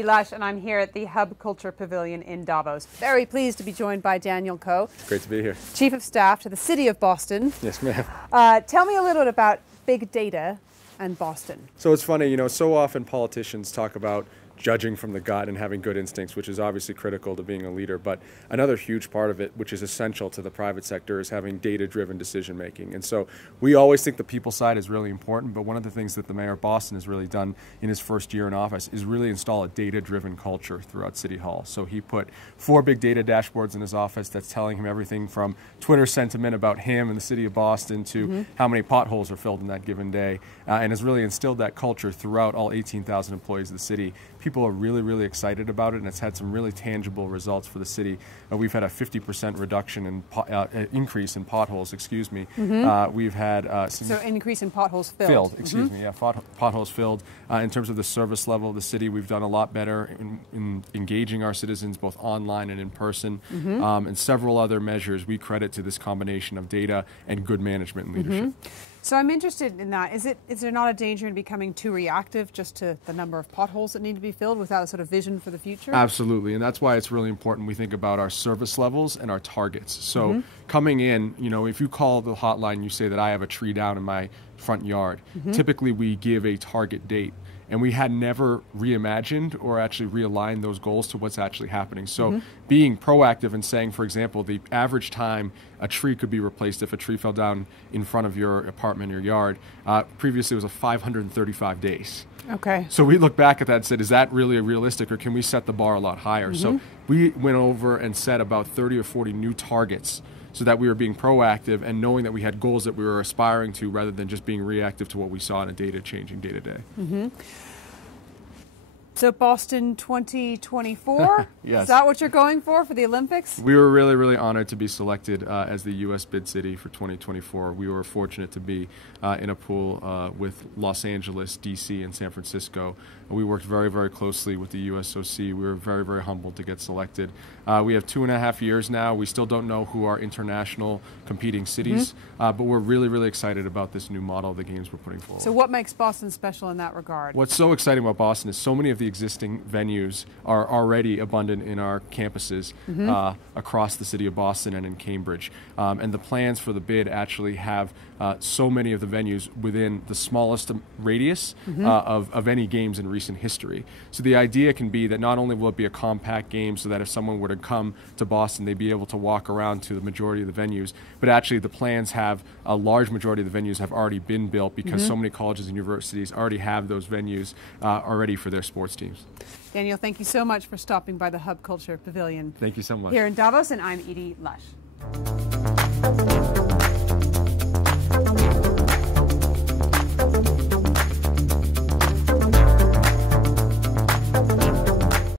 Edie Lush, and I'm here at the Hub Culture Pavilion in Davos. Very pleased to be joined by Daniel Coe. Great to be here. Chief of Staff to the City of Boston. Yes, ma'am. Tell me a little bit about big data and Boston. So it's funny, you know, so often politicians talk about judging from the gut and having good instincts, which is obviously critical to being a leader. But another huge part of it, which is essential to the private sector, is having data-driven decision making. And so we always think the people side is really important, but one of the things that the mayor of Boston has really done in his first year in office is really install a data-driven culture throughout City Hall. So he put 4 big data dashboards in his office that's telling him everything from Twitter sentiment about him and the city of Boston to how many potholes are filled in that given day, and has really instilled that culture throughout all 18,000 employees of the city. People are really, really excited about it, and it's had some really tangible results for the city. We've had a 50% reduction in increase in potholes. Excuse me. We've had so increase in potholes filled. Excuse me. Yeah, potholes filled. In terms of the service level of the city, we've done a lot better in engaging our citizens both online and in person, and several other measures we credit to this combination of data and good management and leadership. So I'm interested in that. Is there not a danger in becoming too reactive just to the number of potholes that need to be filled without a sort of vision for the future? Absolutely, and that's why it's really important we think about our service levels and our targets. So coming in, you know, if you call the hotline, you say that I have a tree down in my front yard, typically we give a target date. And we had never reimagined or actually realigned those goals to what's actually happening. So being proactive and saying, for example, the average time a tree could be replaced if a tree fell down in front of your apartment or yard, previously it was 535 days. Okay. So we look back at that and said, is that really realistic, or can we set the bar a lot higher? So we went over and set about 30 or 40 new targets so that we were being proactive and knowing that we had goals that we were aspiring to rather than just being reactive to what we saw in a data changing day to day. So Boston 2024? Yes. Is that what you're going for the Olympics? We were really, really honored to be selected as the U.S. bid city for 2024. We were fortunate to be in a pool with Los Angeles, D.C., and San Francisco. We worked very, very closely with the USOC. We were very, very humbled to get selected. We have 2.5 years now. We still don't know who our international competing cities, but we're really, really excited about this new model of the games we're putting forward. So what makes Boston special in that regard? What's so exciting about Boston is so many of the existing venues are already abundant in our campuses across the city of Boston and in Cambridge. And the plans for the bid actually have so many of the venues within the smallest radius of any games in recent history. So the idea can be that not only will it be a compact game so that if someone were to come to Boston, they'd be able to walk around to the majority of the venues, but actually the plans have a large majority of the venues have already been built because so many colleges and universities already have those venues already for their sports teams. Daniel, thank you so much for stopping by the Hub Culture Pavilion. Thank you so much. Here in Davos, and I'm Edie Lush.